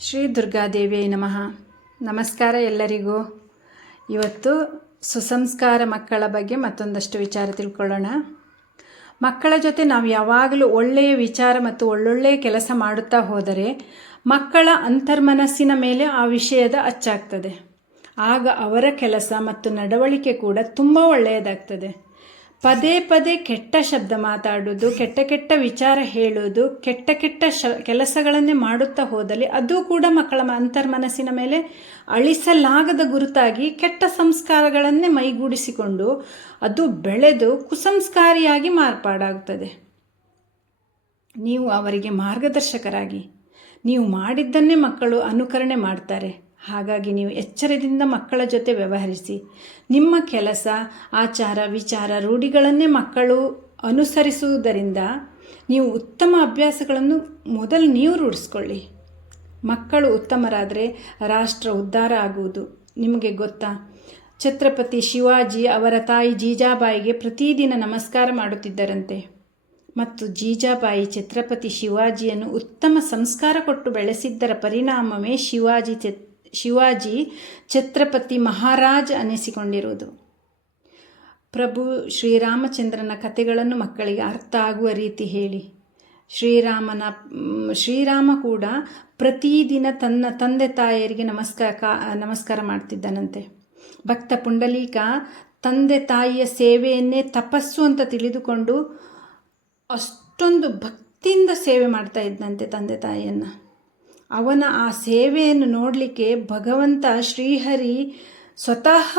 ಶ್ರೀ ದುರ್ಗಾದೇವಿಯೇ ನಮಃ. ನಮಸ್ಕಾರ ಎಲ್ಲರಿಗೂ. ಇವತ್ತು ಸುಸಂಸ್ಕಾರ ಮಕ್ಕಳ ಬಗ್ಗೆ ಮತ್ತೊಂದಷ್ಟು ವಿಚಾರ ತಿಳ್ಕೊಳ್ಳೋಣ. ಮಕ್ಕಳ ಜೊತೆ ನಾವು ಯಾವಾಗಲೂ ಒಳ್ಳೆಯ ವಿಚಾರ ಮತ್ತು ಒಳ್ಳೊಳ್ಳೆಯ ಕೆಲಸ ಮಾಡುತ್ತಾ ಹೋದರೆ ಮಕ್ಕಳ ಅಂತರ್ಮನಸ್ಸಿನ ಮೇಲೆ ಆ ವಿಷಯದ ಅಚ್ಚಾಗ್ತದೆ. ಆಗ ಅವರ ಕೆಲಸ ಮತ್ತು ನಡವಳಿಕೆ ಕೂಡ ತುಂಬ ಒಳ್ಳೆಯದಾಗ್ತದೆ. ಪದೇ ಪದೇ ಕೆಟ್ಟ ಶಬ್ದ ಮಾತಾಡೋದು, ಕೆಟ್ಟ ಕೆಟ್ಟ ವಿಚಾರ ಹೇಳೋದು, ಕೆಟ್ಟ ಕೆಟ್ಟ ಕೆಲಸಗಳನ್ನೇ ಮಾಡುತ್ತಾ ಹೋದಲ್ಲಿ ಅದು ಕೂಡ ಮಕ್ಕಳ ಅಂತರ್ಮನಸ್ಸಿನ ಮೇಲೆ ಅಳಿಸಲಾಗದ ಗುರುತಾಗಿ ಕೆಟ್ಟ ಸಂಸ್ಕಾರಗಳನ್ನೇ ಮೈಗೂಡಿಸಿಕೊಂಡು ಅದು ಬೆಳೆದು ಕುಸಂಸ್ಕಾರಿಯಾಗಿ ಮಾರ್ಪಾಡಾಗುತ್ತದೆ. ನೀವು ಅವರಿಗೆ ಮಾರ್ಗದರ್ಶಕರಾಗಿ, ನೀವು ಮಾಡಿದ್ದನ್ನೇ ಮಕ್ಕಳು ಅನುಕರಣೆ ಮಾಡ್ತಾರೆ. ಹಾಗಾಗಿ ನೀವು ಎಚ್ಚರದಿಂದ ಮಕ್ಕಳ ಜೊತೆ ವ್ಯವಹರಿಸಿ. ನಿಮ್ಮ ಕೆಲಸ, ಆಚಾರ, ವಿಚಾರ, ರೂಢಿಗಳನ್ನೇ ಮಕ್ಕಳು ಅನುಸರಿಸುವುದರಿಂದ ನೀವು ಉತ್ತಮ ಅಭ್ಯಾಸಗಳನ್ನು ಮೊದಲು ನೀವು ರೂಢಿಸ್ಕೊಳ್ಳಿ. ಮಕ್ಕಳು ಉತ್ತಮರಾದರೆ ರಾಷ್ಟ್ರ ಉದ್ಧಾರ ಆಗುವುದು. ನಿಮಗೆ ಗೊತ್ತಾ, ಛತ್ರಪತಿ ಶಿವಾಜಿ ಅವರ ತಾಯಿ ಜೀಜಾಬಾಯಿಗೆ ಪ್ರತಿದಿನ ನಮಸ್ಕಾರ ಮಾಡುತ್ತಿದ್ದರಂತೆ. ಮತ್ತು ಜೀಜಾಬಾಯಿ ಛತ್ರಪತಿ ಶಿವಾಜಿಯನ್ನು ಉತ್ತಮ ಸಂಸ್ಕಾರ ಕೊಟ್ಟು ಬೆಳೆಸಿದ್ದರ ಪರಿಣಾಮವೇ ಶಿವಾಜಿ ಛತ್ರಪತಿ ಮಹಾರಾಜ್ ಅನಿಸಿಕೊಂಡಿರುವುದು. ಪ್ರಭು ಶ್ರೀರಾಮಚಂದ್ರನ ಕಥೆಗಳನ್ನು ಮಕ್ಕಳಿಗೆ ಅರ್ಥ ಆಗುವ ರೀತಿ ಹೇಳಿ. ಶ್ರೀರಾಮ ಕೂಡ ಪ್ರತಿದಿನ ತನ್ನ ತಂದೆ ತಾಯಿಯರಿಗೆ ನಮಸ್ಕಾರ ಮಾಡ್ತಿದ್ದನಂತೆ. ಭಕ್ತ ಪುಂಡಲೀಕ ತಂದೆ ತಾಯಿಯ ಸೇವೆಯನ್ನೇ ತಪಸ್ಸು ಅಂತ ತಿಳಿದುಕೊಂಡು ಅಷ್ಟೊಂದು ಭಕ್ತಿಯಿಂದ ಸೇವೆ ಮಾಡ್ತಾ ಇದ್ದಂತೆ ತಂದೆ ತಾಯಿಯನ್ನು. ಅವನ ಆ ಸೇವೆಯನ್ನು ನೋಡಲಿಕ್ಕೆ ಭಗವಂತ ಶ್ರೀಹರಿ ಸ್ವತಃ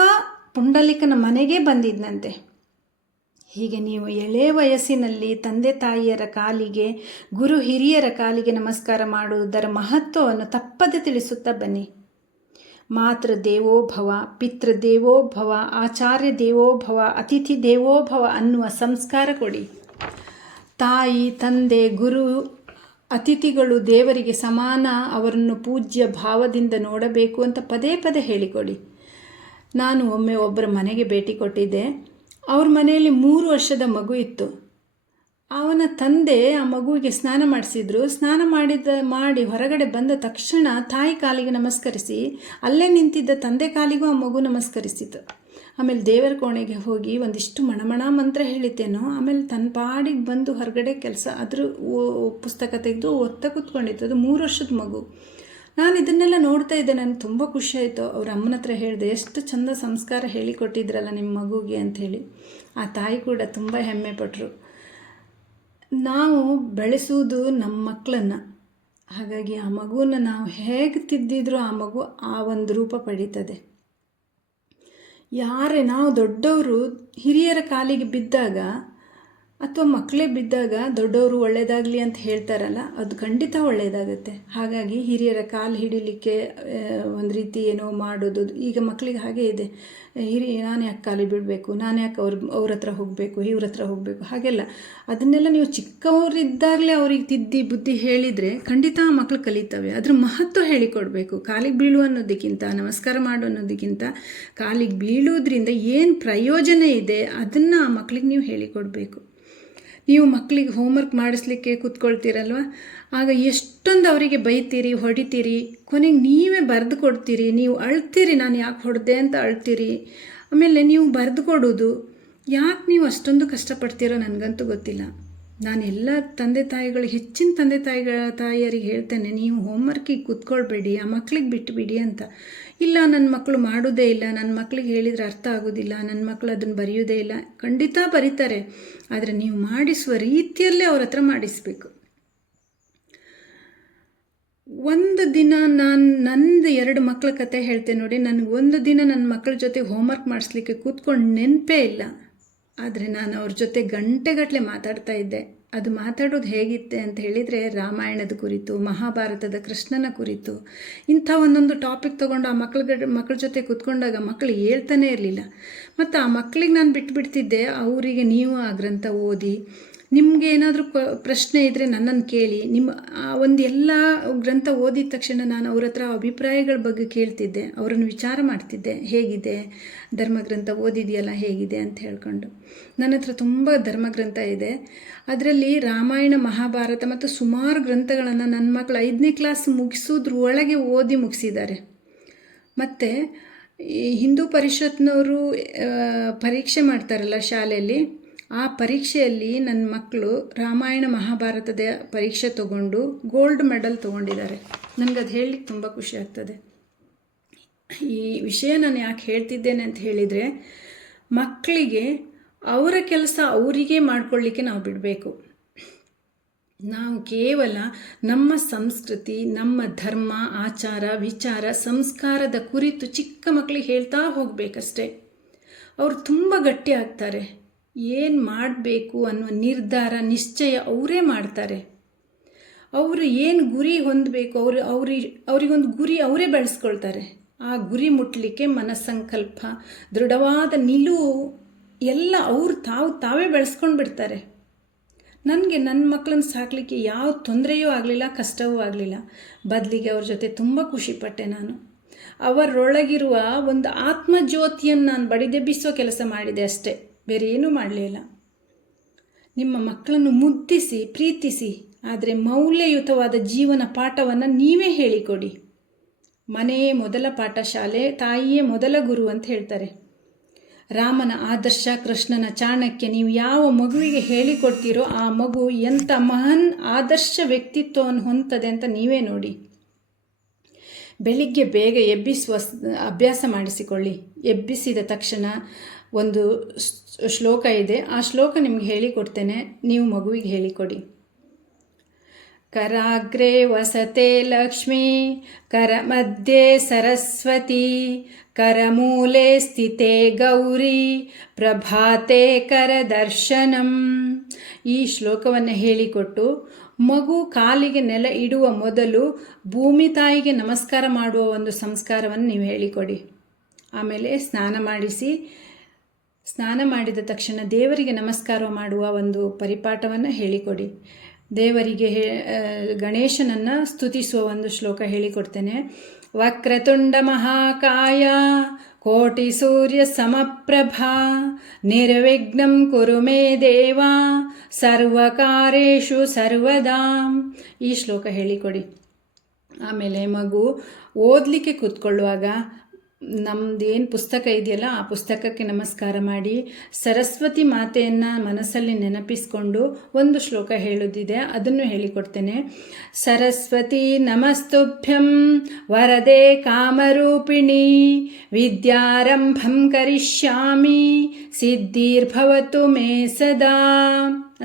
ಪುಂಡಲಿಕನ ಮನೆಗೆ ಬಂದಿದ್ದಂತೆ. ಹೀಗೆ ನೀವು ಎಳೆ ವಯಸ್ಸಿನಲ್ಲಿ ತಂದೆ ತಾಯಿಯರ ಕಾಲಿಗೆ, ಗುರು ಹಿರಿಯರ ಕಾಲಿಗೆ ನಮಸ್ಕಾರ ಮಾಡುವುದರ ಮಹತ್ವವನ್ನು ತಪ್ಪದೆ ತಿಳಿಸುತ್ತಾ ಬನ್ನಿ. ಮಾತೃ ದೇವೋಭವ, ಪಿತೃ ದೇವೋಭವ, ಆಚಾರ್ಯ ದೇವೋಭವ, ಅತಿಥಿ ದೇವೋಭವ ಅನ್ನುವ ಸಂಸ್ಕಾರ ಕೊಡಿ. ತಾಯಿ, ತಂದೆ, ಗುರು, ಅತಿಥಿಗಳು ದೇವರಿಗೆ ಸಮಾನ, ಅವರನ್ನು ಪೂಜ್ಯ ಭಾವದಿಂದ ನೋಡಬೇಕು ಅಂತ ಪದೇ ಪದೇ ಹೇಳಿಕೊಡಿ. ನಾನು ಒಮ್ಮೆ ಒಬ್ಬರ ಮನೆಗೆ ಭೇಟಿ ಕೊಟ್ಟಿದ್ದೆ. ಅವ್ರ ಮನೆಯಲ್ಲಿ 3 ವರ್ಷದ ಮಗು ಇತ್ತು. ಅವನ ತಂದೆ ಆ ಮಗುವಿಗೆ ಸ್ನಾನ ಮಾಡಿಸಿದ್ರು. ಸ್ನಾನ ಮಾಡಿ ಹೊರಗಡೆ ಬಂದ ತಕ್ಷಣ ತಾಯಿ ಕಾಲಿಗೆ ನಮಸ್ಕರಿಸಿ ಅಲ್ಲೇ ನಿಂತಿದ್ದ ತಂದೆ ಕಾಲಿಗೂ ಆ ಮಗು ನಮಸ್ಕರಿಸಿತು. ಆಮೇಲೆ ದೇವರ ಕೋಣೆಗೆ ಹೋಗಿ ಒಂದಿಷ್ಟು ಮಣಮಣ ಮಂತ್ರ ಹೇಳಿದ್ದೇನೋ. ಆಮೇಲೆ ತನ್ನ ಪಾಡಿಗೆ ಬಂದು ಹೊರಗಡೆ ಕೆಲಸ ಅದ್ರ ಪುಸ್ತಕ ತೆಗೆದು ಓದ್ತಾ ಕೂತ್ಕೊಂಡಿತ್ತು. ಅದು 3 ವರ್ಷದ ಮಗು. ನಾನು ಇದನ್ನೆಲ್ಲ ನೋಡ್ತಾ ಇದ್ದೆ. ನನಗೆ ತುಂಬ ಖುಷಿಯಾಯಿತು. ಅವ್ರ ಅಮ್ಮನ ಹತ್ರ ಹೇಳಿದೆ, ಎಷ್ಟು ಚಂದ ಸಂಸ್ಕಾರ ಹೇಳಿಕೊಟ್ಟಿದ್ರಲ್ಲ ನಿಮ್ಮ ಮಗುಗೆ ಅಂಥೇಳಿ. ಆ ತಾಯಿ ಕೂಡ ತುಂಬ ಹೆಮ್ಮೆ ಪಟ್ಟರು. ನಾವು ಬೆಳೆಸುವುದು ನಮ್ಮ ಮಕ್ಕಳನ್ನು. ಹಾಗಾಗಿ ಆ ಮಗುವನ್ನು ನಾವು ಹೇಗೆ ತಿದ್ದಿದ್ರೂ ಆ ಮಗು ಆ ಒಂದು ರೂಪ ಪಡೀತದೆ. ನಾವು ದೊಡ್ಡವರು ಹಿರಿಯರ ಕಾಲಿಗೆ ಬಿದ್ದಾಗ ಅಥವಾ ಮಕ್ಕಳೇ ಬಿದ್ದಾಗ ದೊಡ್ಡವರು ಒಳ್ಳೆಯದಾಗಲಿ ಅಂತ ಹೇಳ್ತಾರಲ್ಲ, ಅದು ಖಂಡಿತ ಒಳ್ಳೆಯದಾಗತ್ತೆ. ಹಾಗಾಗಿ ಹಿರಿಯರ ಕಾಲು ಹಿಡಿಲಿಕ್ಕೆ ಒಂದು ರೀತಿ ಏನೋ ಮಾಡೋದು. ಈಗ ಮಕ್ಕಳಿಗೆ ಹಾಗೇ ಇದೆ, ನಾನು ಯಾಕೆ ಕಾಲಿಗೆ ಬಿಡಬೇಕು, ನಾನು ಯಾಕೆ ಅವ್ರ ಹತ್ರ ಹೋಗಬೇಕು, ಇವ್ರ ಹತ್ರ ಹೋಗಬೇಕು, ಹಾಗೆಲ್ಲ. ಅದನ್ನೆಲ್ಲ ನೀವು ಚಿಕ್ಕವರಿದ್ದಾಗಲೇ ಅವ್ರಿಗೆ ತಿದ್ದಿ ಬುದ್ಧಿ ಹೇಳಿದರೆ ಖಂಡಿತ ಆ ಮಕ್ಕಳು ಕಲಿತವೆ. ಅದ್ರ ಮಹತ್ವ ಹೇಳಿಕೊಡ್ಬೇಕು. ಕಾಲಿಗೆ ಬೀಳು ಅನ್ನೋದಕ್ಕಿಂತ, ನಮಸ್ಕಾರ ಮಾಡು ಅನ್ನೋದಕ್ಕಿಂತ ಕಾಲಿಗೆ ಬೀಳುವುದರಿಂದ ಏನು ಪ್ರಯೋಜನ ಇದೆ ಅದನ್ನು ಆ ಮಕ್ಕಳಿಗೆ ನೀವು ಹೇಳಿಕೊಡ್ಬೇಕು. ನೀವು ಮಕ್ಕಳಿಗೆ ಹೋಮ್ವರ್ಕ್ ಮಾಡಿಸ್ಲಿಕ್ಕೆ ಕೂತ್ಕೊಳ್ತೀರಲ್ವ, ಆಗ ಎಷ್ಟೊಂದು ಅವರಿಗೆ ಬೈತೀರಿ, ಹೊಡಿತೀರಿ, ಕೊನೆಗೆ ನೀವೇ ಬರೆದು ಕೊಡ್ತೀರಿ. ನೀವು ಅಳ್ತೀರಿ, ನಾನು ಯಾಕೆ ಹೊಡೆದೆ ಅಂತ ಅಳ್ತೀರಿ. ಆಮೇಲೆ ನೀವು ಬರೆದು ಕೊಡೋದು ಯಾಕೆ ನೀವು ಅಷ್ಟೊಂದು ಕಷ್ಟಪಡ್ತೀರೋ ನನಗಂತೂ ಗೊತ್ತಿಲ್ಲ. ನಾನು ಎಲ್ಲ ಹೆಚ್ಚಿನ ತಂದೆ ತಾಯಿಯರಿಗೆ ಹೇಳ್ತೇನೆ, ನೀವು ಹೋಮ್ವರ್ಕಿಗೆ ಕೂತ್ಕೊಳ್ಬೇಡಿ, ಆ ಮಕ್ಕಳಿಗೆ ಬಿಟ್ಟುಬಿಡಿ ಅಂತ. ಇಲ್ಲ, ನನ್ನ ಮಕ್ಕಳು ಮಾಡೋದೇ ಇಲ್ಲ, ನನ್ನ ಮಕ್ಕಳಿಗೆ ಹೇಳಿದರೆ ಅರ್ಥ ಆಗೋದಿಲ್ಲ, ನನ್ನ ಮಕ್ಕಳು ಅದನ್ನು ಬರೆಯೋದೇ ಇಲ್ಲ. ಖಂಡಿತ ಬರೀತಾರೆ, ಆದರೆ ನೀವು ಮಾಡಿಸುವ ರೀತಿಯಲ್ಲೇ ಅವ್ರ ಹತ್ರ ಮಾಡಿಸಬೇಕು. ಒಂದು ದಿನ ನಂದು 2 ಮಕ್ಕಳ ಕತೆ ಹೇಳ್ತೇನೆ ನೋಡಿ. ನನಗೆ ಒಂದು ದಿನ ನನ್ನ ಮಕ್ಕಳ ಜೊತೆ ಹೋಮ್ವರ್ಕ್ ಮಾಡಿಸ್ಲಿಕ್ಕೆ ಕೂತ್ಕೊಂಡು ನೆನಪೇ ಇಲ್ಲ. ಆದರೆ ನಾನು ಅವ್ರ ಜೊತೆ ಗಂಟೆಗಟ್ಟಲೆ ಮಾತಾಡ್ತಾ ಇದ್ದೆ. ಅದು ಮಾತಾಡೋದು ಹೇಗಿತ್ತೆ ಅಂತ ಹೇಳಿದರೆ, ರಾಮಾಯಣದ ಕುರಿತು, ಮಹಾಭಾರತದ ಕೃಷ್ಣನ ಕುರಿತು, ಇಂಥ ಒಂದೊಂದು ಟಾಪಿಕ್ ತೊಗೊಂಡು ಆ ಮಕ್ಕಳ ಜೊತೆ ಕೂತ್ಕೊಂಡಾಗ ಮಕ್ಕಳು ಹೇಳ್ತಾನೆ ಇರಲಿಲ್ಲ. ಮತ್ತು ಆ ಮಕ್ಕಳಿಗೆ ನಾನು ಬಿಟ್ಬಿಡ್ತಿದ್ದೆ. ಅವರಿಗೆ ನೀವು ಆ ಗ್ರಂಥ ಓದಿ, ನಿಮಗೆ ಏನಾದರೂ ಪ್ರಶ್ನೆ ಇದ್ದರೆ ನನ್ನನ್ನು ಕೇಳಿ. ಒಂದು ಎಲ್ಲ ಗ್ರಂಥ ಓದಿದ ತಕ್ಷಣ ನಾನು ಅವ್ರ ಹತ್ರ ಅಭಿಪ್ರಾಯಗಳ ಬಗ್ಗೆ ಕೇಳ್ತಿದ್ದೆ, ಅವರನ್ನು ವಿಚಾರ ಮಾಡ್ತಿದ್ದೆ, ಹೇಗಿದೆ ಧರ್ಮಗ್ರಂಥ ಓದಿದೆಯಲ್ಲ ಹೇಗಿದೆ ಅಂತ ಹೇಳ್ಕೊಂಡು. ನನ್ನ ಹತ್ರ ತುಂಬ ಧರ್ಮಗ್ರಂಥ ಇದೆ. ಅದರಲ್ಲಿ ರಾಮಾಯಣ, ಮಹಾಭಾರತ ಮತ್ತು ಸುಮಾರು ಗ್ರಂಥಗಳನ್ನು ನನ್ನ ಮಕ್ಕಳು 5ನೇ ಕ್ಲಾಸ್ ಮುಗಿಸೋದ್ರೊಳಗೆ ಓದಿ ಮುಗಿಸಿದ್ದಾರೆ. ಮತ್ತು ಈ ಹಿಂದೂ ಪರಿಷತ್ನವರು ಪರೀಕ್ಷೆ ಮಾಡ್ತಾರಲ್ಲ ಶಾಲೆಯಲ್ಲಿ, ಆ ಪರೀಕ್ಷೆಯಲ್ಲಿ ನನ್ನ ಮಕ್ಕಳು ರಾಮಾಯಣ ಮಹಾಭಾರತದ ಪರೀಕ್ಷೆ ತಗೊಂಡು ಗೋಲ್ಡ್ ಮೆಡಲ್ ತೊಗೊಂಡಿದ್ದಾರೆ. ನನಗದು ಹೇಳಲಿಕ್ಕೆ ತುಂಬ ಖುಷಿ ಆಗ್ತದೆ. ಈ ವಿಷಯ ನಾನು ಯಾಕೆ ಹೇಳ್ತಿದ್ದೇನೆ ಅಂತ ಹೇಳಿದರೆ, ಮಕ್ಕಳಿಗೆ ಅವರ ಕೆಲಸ ಅವರಿಗೆ ಮಾಡಿಕೊಳ್ಳಿಕ್ಕೆ ನಾವು ಬಿಡಬೇಕು. ನಾವು ಕೇವಲ ನಮ್ಮ ಸಂಸ್ಕೃತಿ, ನಮ್ಮ ಧರ್ಮ, ಆಚಾರ, ವಿಚಾರ, ಸಂಸ್ಕಾರದ ಕುರಿತು ಚಿಕ್ಕ ಮಕ್ಕಳಿಗೆ ಹೇಳ್ತಾ ಹೋಗಬೇಕಷ್ಟೇ. ಅವರು ತುಂಬ ಗಟ್ಟಿ ಆಗ್ತಾರೆ. ಏನು ಮಾಡಬೇಕು ಅನ್ನೋ ನಿರ್ಧಾರ, ನಿಶ್ಚಯ ಅವರೇ ಮಾಡ್ತಾರೆ. ಅವರು ಏನು ಗುರಿ ಹೊಂದಬೇಕು, ಅವರಿಗೊಂದು ಗುರಿ ಅವರೇ ಬೆಳೆಸ್ಕೊಳ್ತಾರೆ. ಆ ಗುರಿ ಮುಟ್ಟಲಿಕ್ಕೆ ಮನಸ್ಸಂಕಲ್ಪ, ದೃಢವಾದ ನಿಲುವು ಎಲ್ಲ ಅವರು ತಾವೇ ಬೆಳೆಸ್ಕೊಂಡು ಬಿಡ್ತಾರೆ. ನನಗೆ ನನ್ನ ಮಕ್ಕಳನ್ನು ಸಾಕಲಿಕ್ಕೆ ಯಾವ ತೊಂದರೆಯೂ ಆಗಲಿಲ್ಲ, ಕಷ್ಟವೂ ಆಗಲಿಲ್ಲ. ಬದಲಿಗೆ ಅವ್ರ ಜೊತೆ ತುಂಬ ಖುಷಿಪಟ್ಟೆ ನಾನು. ಅವರೊಳಗಿರುವ ಒಂದು ಆತ್ಮಜ್ಯೋತಿಯನ್ನು ನಾನು ಬಡಿದೆಬ್ಬಿಸೋ ಕೆಲಸ ಮಾಡಿದೆ ಅಷ್ಟೇ, ಬೇರೆ ಏನೂ ಮಾಡಲಿಲ್ಲ. ನಿಮ್ಮ ಮಕ್ಕಳನ್ನು ಮುದ್ದಿಸಿ, ಪ್ರೀತಿಸಿ, ಆದರೆ ಮೌಲ್ಯಯುತವಾದ ಜೀವನ ಪಾಠವನ್ನು ನೀವೇ ಹೇಳಿಕೊಡಿ. ಮನೆಯೇ ಮೊದಲ ಪಾಠಶಾಲೆ, ತಾಯಿಯೇ ಮೊದಲ ಗುರು ಅಂತ ಹೇಳ್ತಾರೆ. ರಾಮನ ಆದರ್ಶ, ಕೃಷ್ಣನ ಚಾಣಕ್ಯ ನೀವು ಯಾವ ಮಗುವಿಗೆ ಹೇಳಿಕೊಡ್ತೀರೋ ಆ ಮಗು ಎಂಥ ಮಹಾನ್ ಆದರ್ಶ ವ್ಯಕ್ತಿತ್ವವನ್ನು ಹೊಂದ್ತದೆ ಅಂತ ನೀವೇ ನೋಡಿ. ಬೆಳಿಗ್ಗೆ ಬೇಗ ಎಬ್ಬಿಸುವ ಅಭ್ಯಾಸ ಮಾಡಿಸಿಕೊಳ್ಳಿ. ಎಬ್ಬಿಸಿದ ತಕ್ಷಣ ಒಂದು ಶ್ಲೋಕ ಇದೆ, ಆ ಶ್ಲೋಕ ನಿಮಗೆ ಹೇಳಿಕೊಡ್ತೇನೆ, ನೀವು ಮಗುವಿಗೆ ಹೇಳಿಕೊಡಿ. ಕರಾಗ್ರೆ ವಸತೆ ಲಕ್ಷ್ಮೀ, ಕರ ಮಧ್ಯೆ ಸರಸ್ವತಿ, ಕರಮೂಲೆ ಸ್ಥಿತೆ ಗೌರಿ, ಪ್ರಭಾತೆ ಕರದರ್ಶನಂ. ಈ ಶ್ಲೋಕವನ್ನು ಹೇಳಿಕೊಟ್ಟು ಮಗು ಕಾಲಿಗೆ ನೆಲ ಇಡುವ ಮೊದಲು ಭೂಮಿ ತಾಯಿಗೆ ನಮಸ್ಕಾರ ಮಾಡುವ ಒಂದು ಸಂಸ್ಕಾರವನ್ನು ನೀವು ಹೇಳಿಕೊಡಿ. ಆಮೇಲೆ ಸ್ನಾನ ಮಾಡಿದ ತಕ್ಷಣ ದೇವರಿಗೆ ನಮಸ್ಕಾರ ಮಾಡುವ ಒಂದು ಪರಿಪಾಠವನ್ನು ಹೇಳಿಕೊಡಿ. ದೇವರಿಗೆ ಗಣೇಶನನ್ನು ಸ್ತುತಿಸುವ ಒಂದು ಶ್ಲೋಕ ಹೇಳಿಕೊಡ್ತೇನೆ. ವಕ್ರತುಂಡ ಮಹಾಕಾಯ ಕೋಟಿ ಸೂರ್ಯ ಸಮಪ್ರಭಾ, ನಿರ್ವಿಘ್ನಂ ಕುರು ಮೇ ದೇವ, ಸರ್ವಕಾರ್ಯೇಷು ಸರ್ವದಾ. ಈ ಶ್ಲೋಕ ಹೇಳಿಕೊಡಿ. ಆಮೇಲೆ ಮಗು ಓದಲಿಕ್ಕೆ ಕೂತ್ಕೊಳ್ಳುವಾಗ ನಮ್ಮದೇನು ಪುಸ್ತಕ ಇದೆಯಲ್ಲ ಆ ಪುಸ್ತಕಕ್ಕೆ ನಮಸ್ಕಾರ ಮಾಡಿ ಸರಸ್ವತಿ ಮಾತೆಯನ್ನು ಮನಸ್ಸಲ್ಲಿ ನೆನಪಿಸ್ಕೊಂಡು ಒಂದು ಶ್ಲೋಕ ಹೇಳೋದಿದೆ, ಅದನ್ನು ಹೇಳಿಕೊಡ್ತೇನೆ. ಸರಸ್ವತಿ ನಮಸ್ತುಭ್ಯಂ ವರದೆ ಕಾಮರೂಪಿಣಿ, ವಿದ್ಯಾರಂಭಂ ಕರಿಷ್ಯಾಮಿ, ಸಿದ್ಧಿರ್ಭವತು ಮೇ ಸದಾ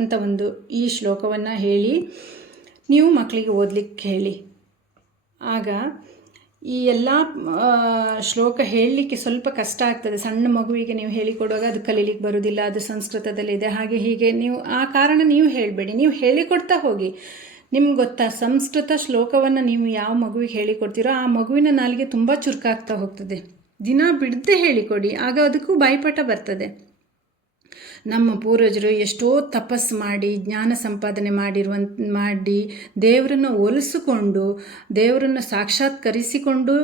ಅಂತ ಒಂದು ಈ ಶ್ಲೋಕವನ್ನು ಹೇಳಿ ನೀವು ಮಕ್ಕಳಿಗೆ ಓದಲಿಕ್ಕೆ ಹೇಳಿ. ಆಗ ಈ ಎಲ್ಲ ಶ್ಲೋಕ ಹೇಳಲಿಕ್ಕೆ ಸ್ವಲ್ಪ ಕಷ್ಟ ಆಗ್ತದೆ. ಸಣ್ಣ ಮಗುವಿಗೆ ನೀವು ಹೇಳಿಕೊಡುವಾಗ ಅದು ಕಲೀಲಿಕ್ಕೆ ಬರೋದಿಲ್ಲ, ಅದು ಸಂಸ್ಕೃತದಲ್ಲಿದೆ, ಹಾಗೆ ಹೀಗೆ ನೀವು ಆ ಕಾರಣ ನೀವು ಹೇಳಬೇಡಿ, ನೀವು ಹೇಳಿಕೊಡ್ತಾ ಹೋಗಿ. ನಿಮ್ಗೆ ಗೊತ್ತಾ, ಸಂಸ್ಕೃತ ಶ್ಲೋಕವನ್ನು ನೀವು ಯಾವ ಮಗುವಿಗೆ ಹೇಳಿಕೊಡ್ತೀರೋ ಆ ಮಗುವಿನ ನಾಲಿಗೆ ತುಂಬ ಚುರುಕಾಗ್ತಾ ಹೋಗ್ತದೆ. ದಿನ ಬಿಡದೆ ಹೇಳಿಕೊಡಿ, ಆಗ ಅದಕ್ಕೂ ಬಾಯಿಪಾಠ ಬರ್ತದೆ. ನಮ್ಮ ಪೂರ್ವಜರು ಎಷ್ಟೋ ತಪಸ್ಸು ಮಾಡಿ ಜ್ಞಾನ ಸಂಪಾದನೆ ಮಾಡಿ ದೇವರನ್ನು ಒಲಿಸಿಕೊಂಡು ದೇವರನ್ನು ಸಾಕ್ಷಾತ್ಕರಿಸಿಕೊಂಡು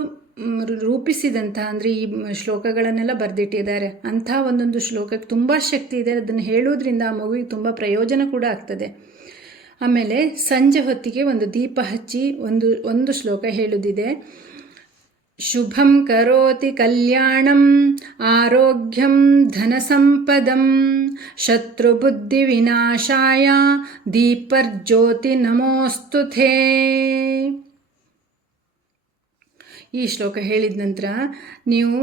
ರೂಪಿಸಿದಂಥ ಅಂದರೆ ಈ ಶ್ಲೋಕಗಳನ್ನೆಲ್ಲ ಬರೆದಿಟ್ಟಿದ್ದಾರೆ. ಅಂಥ ಒಂದೊಂದು ಶ್ಲೋಕಕ್ಕೆ ತುಂಬ ಶಕ್ತಿ ಇದೆ. ಅದನ್ನು ಹೇಳೋದ್ರಿಂದ ಆ ಮಗುವಿಗೆ ತುಂಬ ಪ್ರಯೋಜನ ಕೂಡ ಆಗ್ತದೆ. ಆಮೇಲೆ ಸಂಜೆ ಹೊತ್ತಿಗೆ ಒಂದು ದೀಪ ಹಚ್ಚಿ ಒಂದು ಶ್ಲೋಕ ಹೇಳೋದಿದೆ. ಶುಭಂ ಕರೋತಿ ಕಲ್ಯಾಣಂ ಆರೋಗ್ಯಂ ಧನಸಂಪದಂ ಶತ್ರುಬುದ್ಧಿ ವಿನಾಶಾಯ ದೀಪರ್ಜ್ಯೋತಿ ನಮೋಸ್ತುತೇ. ಈ ಶ್ಲೋಕ ಹೇಳಿದ ನಂತರ ನೀವು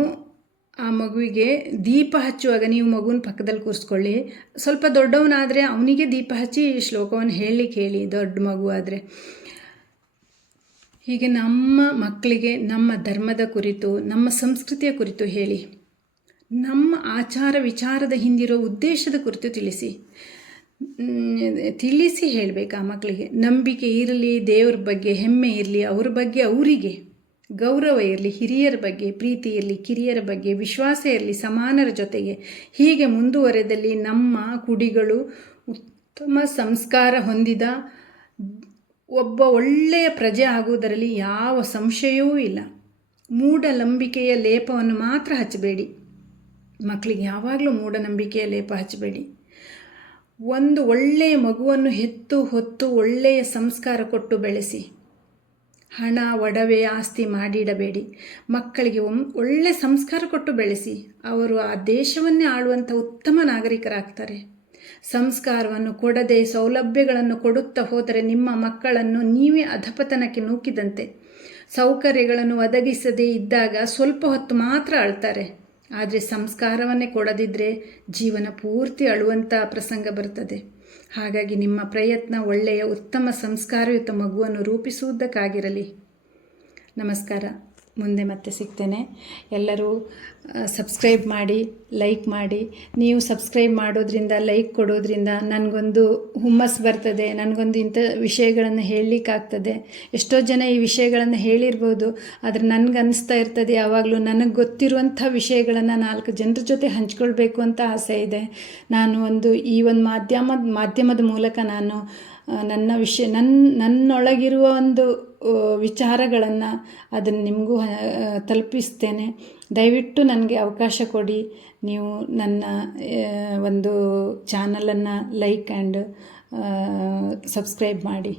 ಆ ಮಗುವಿಗೆ ದೀಪ ಹಚ್ಚುವಾಗ ನೀವು ಮಗುವಿನ ಪಕ್ಕದಲ್ಲಿ ಕೂರಿಸ್ಕೊಳ್ಳಿ. ಸ್ವಲ್ಪ ದೊಡ್ಡವನಾದರೆ ಅವನಿಗೆ ದೀಪ ಹಚ್ಚಿ ಈ ಶ್ಲೋಕವನ್ನು ಹೇಳಲಿಕ್ಕೆ ಹೇಳಿ, ದೊಡ್ಡ ಮಗು ಆದರೆ. ಹೀಗೆ ನಮ್ಮ ಮಕ್ಕಳಿಗೆ ನಮ್ಮ ಧರ್ಮದ ಕುರಿತು, ನಮ್ಮ ಸಂಸ್ಕೃತಿಯ ಕುರಿತು ಹೇಳಿ. ನಮ್ಮ ಆಚಾರ ವಿಚಾರದ ಹಿಂದಿರೋ ಉದ್ದೇಶದ ಕುರಿತು ತಿಳಿಸಿ ಹೇಳಬೇಕು ಆ ಮಕ್ಕಳಿಗೆ. ನಂಬಿಕೆ ಇರಲಿ, ದೇವ್ರ ಬಗ್ಗೆ ಹೆಮ್ಮೆ ಇರಲಿ, ಅವ್ರ ಬಗ್ಗೆ ಅವರಿಗೆ ಗೌರವ ಇರಲಿ, ಹಿರಿಯರ ಬಗ್ಗೆ ಪ್ರೀತಿ ಇರಲಿ, ಕಿರಿಯರ ಬಗ್ಗೆ ವಿಶ್ವಾಸ ಇರಲಿ, ಸಮಾನರ ಜೊತೆಗೆ. ಹೀಗೆ ಮುಂದುವರೆದಲ್ಲಿ ನಮ್ಮ ಕುಡಿಗಳು ಉತ್ತಮ ಸಂಸ್ಕಾರ ಹೊಂದಿದ ಒಬ್ಬ ಒಳ್ಳೆಯ ಪ್ರಜೆ ಆಗುವುದರಲ್ಲಿ ಯಾವ ಸಂಶಯವೂ ಇಲ್ಲ. ಮೂಢನಂಬಿಕೆಯ ಲೇಪವನ್ನು ಮಾತ್ರ ಹಚ್ಚಬೇಡಿ. ಮಕ್ಕಳಿಗೆ ಯಾವಾಗಲೂ ಮೂಢನಂಬಿಕೆಯ ಲೇಪ ಹಚ್ಚಬೇಡಿ. ಒಂದು ಒಳ್ಳೆಯ ಮಗುವನ್ನು ಹೆತ್ತು ಹೊತ್ತು ಒಳ್ಳೆಯ ಸಂಸ್ಕಾರ ಕೊಟ್ಟು ಬೆಳೆಸಿ. ಹಣ ಒಡವೆ ಆಸ್ತಿ ಮಾಡಿಡಬೇಡಿ. ಮಕ್ಕಳಿಗೆ ಒಳ್ಳೆಯ ಸಂಸ್ಕಾರ ಕೊಟ್ಟು ಬೆಳೆಸಿ. ಅವರು ಆ ದೇಶವನ್ನೇ ಆಳುವಂಥ ಉತ್ತಮ ನಾಗರಿಕರಾಗ್ತಾರೆ. ಸಂಸ್ಕಾರವನ್ನು ಕೊಡದೆ ಸೌಲಭ್ಯಗಳನ್ನು ಕೊಡುತ್ತಾ ಹೋದರೆ ನಿಮ್ಮ ಮಕ್ಕಳನ್ನು ನೀವೇ ಅಧಪತನಕ್ಕೆ ನೂಕಿದಂತೆ. ಸೌಕರ್ಯಗಳನ್ನು ಒದಗಿಸದೇ ಇದ್ದಾಗ ಸ್ವಲ್ಪ ಹೊತ್ತು ಮಾತ್ರ ಅಳ್ತಾರೆ. ಆದರೆ ಸಂಸ್ಕಾರವನ್ನೇ ಕೊಡದಿದ್ದರೆ ಜೀವನ ಪೂರ್ತಿ ಅಳುವಂಥ ಪ್ರಸಂಗ ಬರ್ತದೆ. ಹಾಗಾಗಿ ನಿಮ್ಮ ಪ್ರಯತ್ನ ಒಳ್ಳೆಯ ಉತ್ತಮ ಸಂಸ್ಕಾರಯುತ ಮಗುವನ್ನು ರೂಪಿಸುವುದಕ್ಕಾಗಿರಲಿ. ನಮಸ್ಕಾರ. ಮುಂದೆ ಮತ್ತೆ ಸಿಗ್ತೇನೆ. ಎಲ್ಲರೂ ಸಬ್ಸ್ಕ್ರೈಬ್ ಮಾಡಿ, ಲೈಕ್ ಮಾಡಿ. ನೀವು ಸಬ್ಸ್ಕ್ರೈಬ್ ಮಾಡೋದ್ರಿಂದ, ಲೈಕ್ ಕೊಡೋದ್ರಿಂದ ನನಗೊಂದು ಹುಮ್ಮಸ್ಸು ಬರ್ತದೆ. ನನಗೊಂದು ಇಂಥ ವಿಷಯಗಳನ್ನು ಹೇಳಲಿಕ್ಕಾಗ್ತದೆ. ಎಷ್ಟೋ ಜನ ಈ ವಿಷಯಗಳನ್ನು ಹೇಳಿರ್ಬೋದು, ಆದರೆ ನನಗೆ ಅನ್ನಿಸ್ತಾ ಇರ್ತದೆ ಯಾವಾಗಲೂ ನನಗೆ ಗೊತ್ತಿರುವಂಥ ವಿಷಯಗಳನ್ನು 4 ಜನರ ಜೊತೆ ಹಂಚ್ಕೊಳ್ಬೇಕು ಅಂತ ಆಸೆ ಇದೆ. ನಾನು ಈ ಒಂದು ಮಾಧ್ಯಮದ ಮೂಲಕ ನಾನು ನನ್ನೊಳಗಿರುವ ಒಂದು ವಿಚಾರಗಳನ್ನು ಅದನ್ನು ನಿಮಗೂ ತಲುಪಿಸ್ತೇನೆ. ದಯವಿಟ್ಟು ನನಗೆ ಅವಕಾಶ ಕೊಡಿ. ನೀವು ನನ್ನ ಒಂದು ಚಾನಲನ್ನು ಲೈಕ್ ಆ್ಯಂಡ್ ಸಬ್ಸ್ಕ್ರೈಬ್ ಮಾಡಿ.